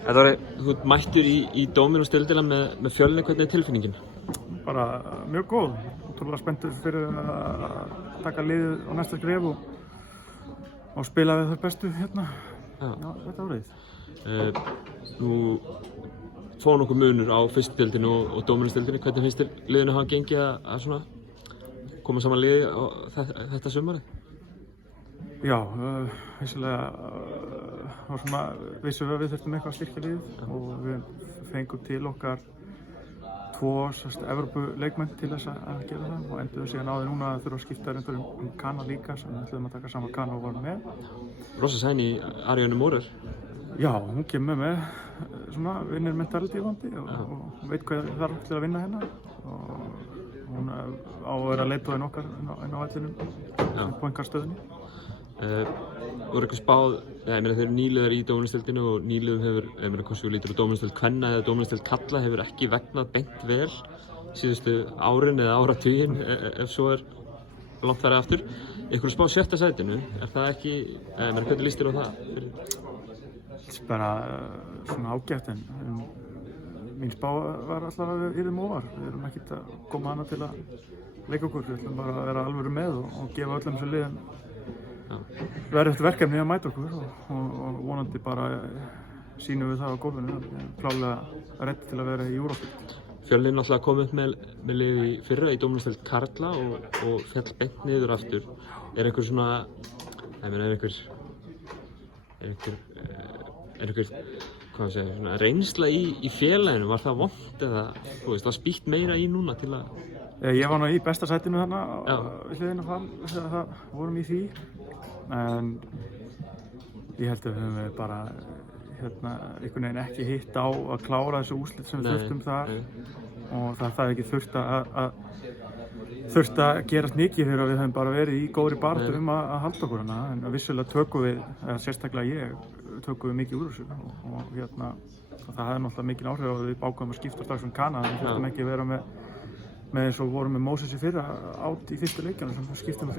Þú ert mættur í Dominos-deildina með Fjölni, hvernig er tilfinningin? Bara mjög góð, ótrúlega spenntur fyrir að taka liðið á næsta skref og spila við þau bestu hérna þetta árið. Nú fór nokkuð munur á fyrstu deildinu og Dominos-deildinni, hvernig finnst þér liðinu hafa gengið að svona koma saman liði á þetta sumarið? Já, vissulega var svona vissum við að við þurftum eitthvað að styrkja liðið og við fengum til okkar 2 Evrópuleikmenn til þess að gera það og enduðum síðan á því núna að þurfa að skipta um Kana líka sem við ætlum að taka saman Kana og varum með. Rosa sæn í Ariane Morer. Já, hún kemur með svona vinnir mentality vandi og veit hvað það þarf til að vinna hérna og hún á að vera leiðtoginn okkar inn á vellinum sem poingarstöðinni. Voru eitthvað spáð, þeir eru nýliðar í Dominos-deildinu og nýliðum hefur, hvort þú lítur á Dominos-deild kvenna eða Dominos-deild karla, hefur ekki vegnað beint vel síðustu árin eða áratuginn ef svo er langt þar aftur. Eitthvað spáð 7. sætinu, er það ekki, hvernig líst þér á það? Það er bara svona ágætt en mín spá var alltaf að við yrðum ofar. Við erum ekkert að koma hana til að leika okkur, við ætlum bara að vera alvöru með og gefa öllum þessu liðum verður þetta verkefni að mæta okkur og vonandi bara sýnum við það á gólfinu klálega rétt til að vera í Eurosport. Fjölnir náttúrulega kom upp með lið í fyrra í Dominos-deild karla og féll beint niður aftur. Er einhver svona, hvað segja, svona reynsla í félaginu, var það vont eða var spýtt meira í núna til að? Ég var nú í besta sætinu þarna við hliðina þegar það vorum í því en ég held að við höfum bara einhvern veginn ekki hitt á að klára þessu úrslit sem við þurftum þar og það ekki þurft að gerast mikið fyrir að við höfum bara verið í góðri baráttu að halda okkur hana en vissulega tökum við, sérstaklega tökum við mikið úr þessu og það hefði náttúrulega mikil áhrif að við ákváðum að skipta strax Kana en við þurftum ekki að vera með eins og vorum með Moses í fyrra átt í fyrstu leikjana sem skiptum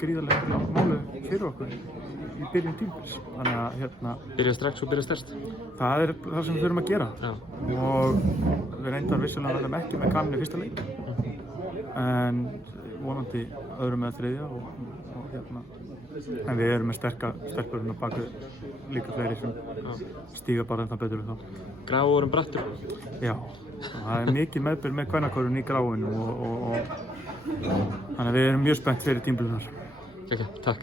gríðarlega máli fyrir okkur í byrjun tímabils. Þannig að byrja strax og byrja sterkt. Það er það sem við þurfum að gera og við reyndar vissulega verðum ekki með Kana í fyrsta leikjana en vonandi öðrum eða þriðja en við erum með sterkur bak líka fleiri sem stíga bara ennþá betur við þá. Gráin brattur? Já, það er mikið meðbyr með kvennakórun í gráinu og þannig að við erum mjög spennt fyrir tímabilinu þar. Takk.